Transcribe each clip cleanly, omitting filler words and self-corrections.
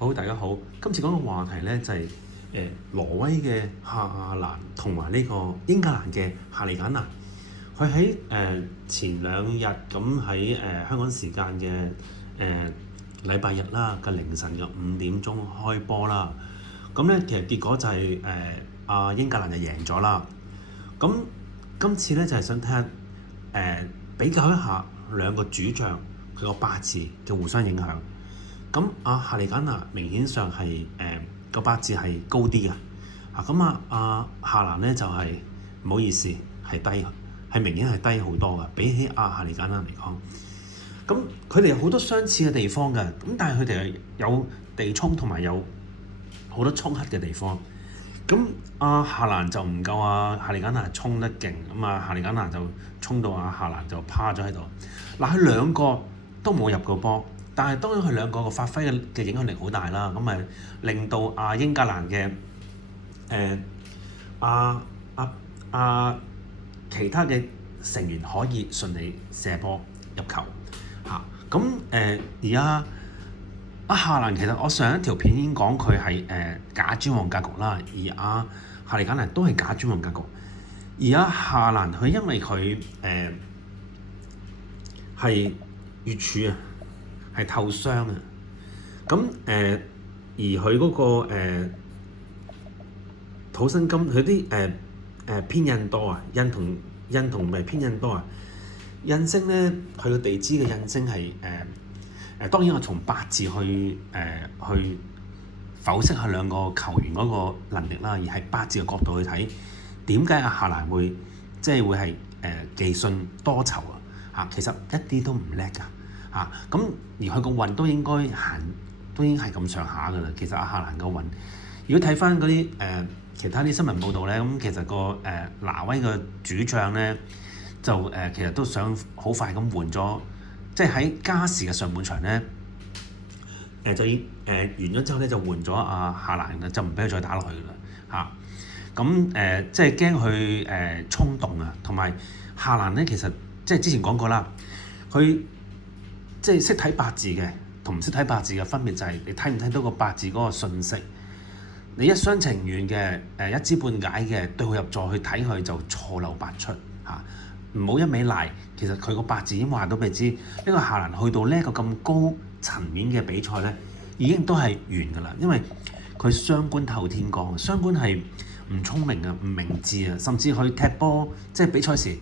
好，大家好。今次講嘅話題咧就係、挪威嘅夏蘭同埋呢個英格蘭嘅夏利簡拿。佢喺前兩日咁喺香港時間嘅禮拜日啦嘅凌晨嘅5點鐘開波啦。咁咧其實結果就係英格蘭就贏咗啦。咁今次咧就係想睇下比較一下兩個主將佢個八字嘅互相影響。咁夏利簡拿明顯上係個八字係高啲嘅，咁夏蘭咧就係、唔好意思係低，係明顯係低好多嘅，比起夏利簡拿嚟講。咁佢哋有好多相似嘅地方嘅，咁但係佢哋有地沖同埋有好多沖克嘅地方。咁夏蘭就唔夠夏利簡拿沖得勁，夏利簡拿就沖到夏蘭就趴咗喺度。佢兩個都冇入過波。但係當然佢兩個嘅發揮嘅影響力好大啦，咁咪令到英格蘭嘅其他嘅成員可以順利射波入球嚇。咁而家夏蘭其實我上一條片已經講佢係假專王格局啦，而夏利簡拿都係假專王格局。而夏蘭佢因為佢係月柱係透霜啊，咁而佢嗰個土生金佢啲偏印多啊，印同唔係偏印多啊，印星咧佢個地支嘅印星係當然我從八字去剖析下兩個球員嗰個能力啦，而係八字嘅角度去睇點解夏蘭會會係技術多籌其實一啲都唔叻㗎。咁而佢個運都應該都已經係咁上下㗎啦。其實夏蘭個運，如果睇翻嗰啲其他啲新聞報導咧，咁其實個挪威嘅主將咧就其實都想好快咁換咗，即係喺加時嘅上半場咧就已完咗之後咧就換咗夏蘭啦，就唔俾佢再打落去㗎啦咁即係驚佢衝動啊，同埋夏蘭咧其實即係之前講過啦，佢即係識睇八字嘅，同唔識睇八字嘅分別就係你睇唔睇到個八字嗰個信息。你一廂情願嘅一知半解嘅對號入座去睇佢就錯漏百出唔好一味賴。其實佢個八字已經話到俾你知，呢個夏蘭去到呢一個咁高層面嘅比賽咧，已經都係完㗎啦。因為佢傷官透天光，傷官係唔聰明啊，唔明智啊，甚至佢踢波即係比賽時，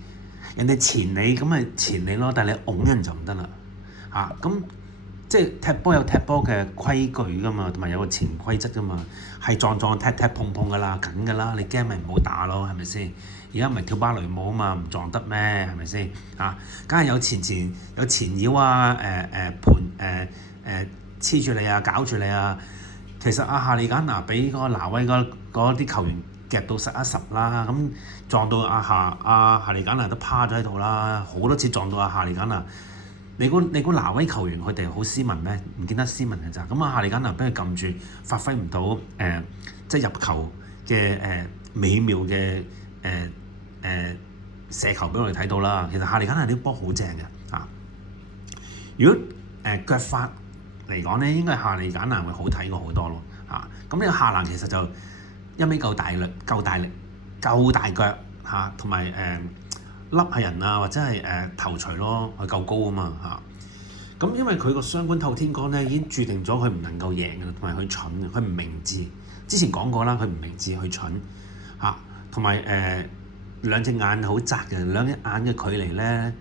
人哋前你咁咪前你咯，但係你擁人就唔得啦。咁即係踢波有踢波嘅規矩㗎嘛，同埋有個潛規則㗎嘛，係撞踢碰㗎啦，緊㗎啦，你驚咪唔好打咯，係咪先？而家唔係跳芭蕾舞啊嘛，唔撞得咩？係咪先？梗係有前腰盤黐住你搞住你啊！其實夏利簡拿俾個挪威嗰啲球員夾到實一實啦，咁撞到夏利簡拿都趴咗喺度啦，好多次撞到夏利簡拿。你估挪威球員佢哋好斯文咩？唔見得斯文嘅咋。咁夏利簡拿俾佢撳住，發揮唔到即係入球嘅美妙嘅射球俾我哋睇到啦。其實夏利簡拿啲波好正嘅如果腳法嚟講咧，應該係夏利簡拿會好睇過好多咯咁呢個夏蘭其實就一味夠大力、夠大腳同埋笠下人或者係頭槌咯，佢夠高啊嘛咁因為佢個雙官透天光咧，已經註定咗佢唔能夠贏嘅，同埋佢蠢嘅，佢唔明智。之前講過啦，佢唔明智，佢蠢同埋兩隻眼好窄嘅，兩隻眼嘅距離咧，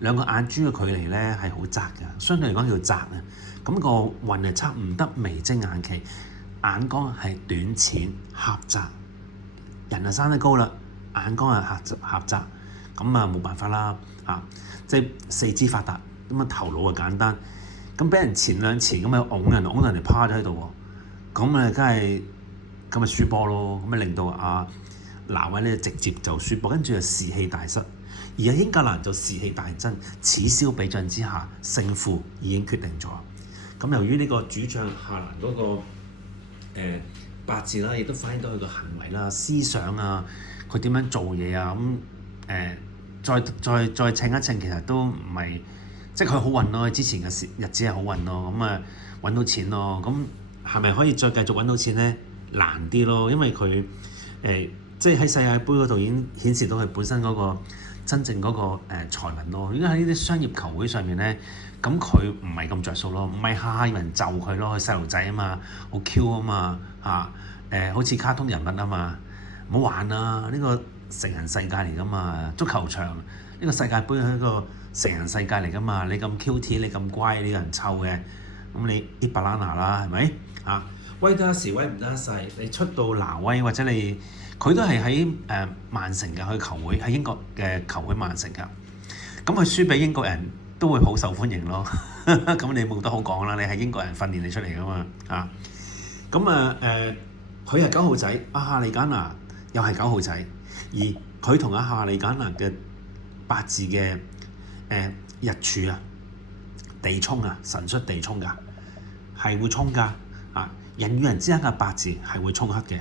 兩個眼珠嘅距離咧係好窄嘅，相對嚟講叫窄啊。咁個運係測唔得眉精眼奇，眼光係短淺狹窄。人就生得高啦，眼光係狹窄。咁冇辦法啦即係四肢發達，咁頭腦就簡單。咁俾人前兩前咁擁人哋趴咗喺度喎，咁梗係咁咪輸波咯。咁咪令到挪威咧直接就輸波，跟住就士氣大失。而英格蘭就士氣大增，此消彼長之下，勝負已經決定咗。咁由於呢個主將夏蘭嗰個八字啦，亦都反映到佢個行為啦、思想佢點樣做嘢再稱一稱，其實都唔係即係佢好運咯。之前嘅日子係好運咯，揾到錢咯。咁係咪可以再繼續揾到錢咧？難啲咯，因為佢即係喺世界盃嗰度已經顯示到佢本身嗰個真正嗰個才能咯。如果喺呢啲商業球會上面咧，咁佢唔係咁着數咯，唔係下下有人就佢咯，佢細路仔啊嘛，好 Q 啊嘛好似卡通人物啊嘛，唔好玩啊！呢個成人世界嚟噶嘛，足球場呢個世界盃係一個成人世界嚟噶嘛，你咁 cute 你咁乖，你個人臭嘅，咁你 eat banana 啦，係咪威得一時威唔得一世，你出到挪威或者佢都係喺曼城嘅，佢球會喺英國嘅球會曼城㗎，咁佢輸俾英國人都會好受歡迎咯。咁你冇得好講啦，你係英國人訓練你出嚟㗎嘛佢係9號仔，阿夏利簡拿又係9號仔，而佢同阿夏利簡拿嘅八字嘅日柱地沖神出地沖㗎，係會沖㗎人與人之間嘅八字係會沖克嘅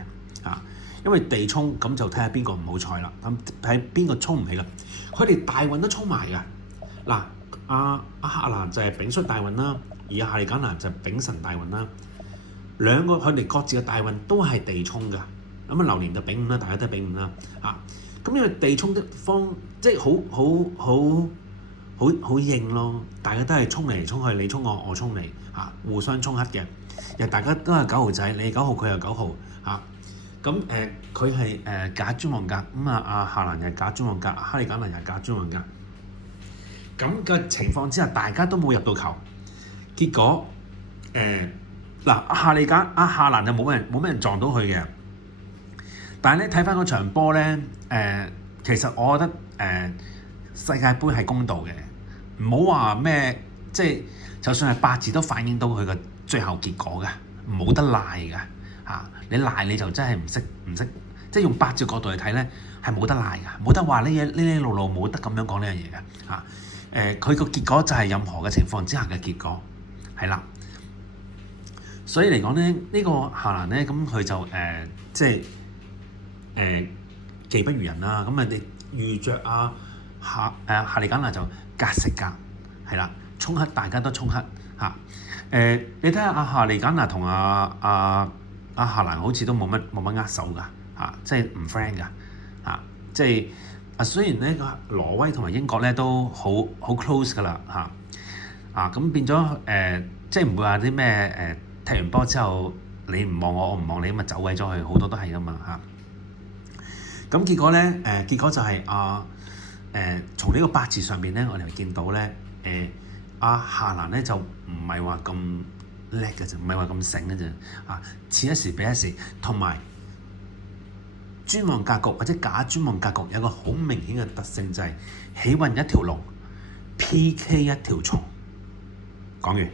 因為地沖咁就睇下邊個唔好彩啦，咁睇邊個沖唔起啦。佢哋大運都沖埋㗎嗱，阿夏蘭就係丙戌大運啦，而夏利簡拿就係丙辰大運啦。兩個佢哋各自嘅大運都係地沖㗎，咁流年就丙午啦，大家都係丙午啦咁因為地沖的方即係好應咯，大家都係沖嚟沖去，你沖我，我沖你互相沖克嘅，又大家都係9號仔，你9號佢又9號咁佢係假專旺格，咁阿夏蘭又係假專旺格，哈利簡拿又係假專旺格，咁嘅情況之下，大家都冇入到球，結果夏蘭就冇咩人撞到佢嘅，但係咧睇翻嗰場波咧，其實我覺得世界盃係公道嘅，唔好話咩，即係就算係八字都反映到佢嘅最後結果㗎，冇得賴㗎你賴你就真係唔識，即係用八字角度去睇咧，係冇得賴㗎，冇得話呢路冇得咁樣講呢樣嘢㗎佢個結果就係任何嘅情況之下嘅結果，係啦。所以嚟講咧，呢個夏蘭咧，咁佢就即係技不如人啦。咁你遇着夏利簡拿就格食格，係啦，沖克大家都沖克你睇下夏利簡拿同夏蘭好似都冇乜握手㗎即係唔 friend 㗎即係雖然呢個挪威同埋英國咧都好 close 㗎啦咁變咗即係唔會話啲咩踢完波之後你唔望我，我唔望你咁走位咗去，好多都係㗎嘛咁結果咧結果就係從呢個八字上邊咧，我哋見到咧夏蘭咧就唔係話咁叻嘅啫，唔係話咁醒嘅啫似一時比一時，同埋專旺格局或者假專旺格局有個好明顯嘅特性就係起運一條龍 ，PK 一條蟲。講完。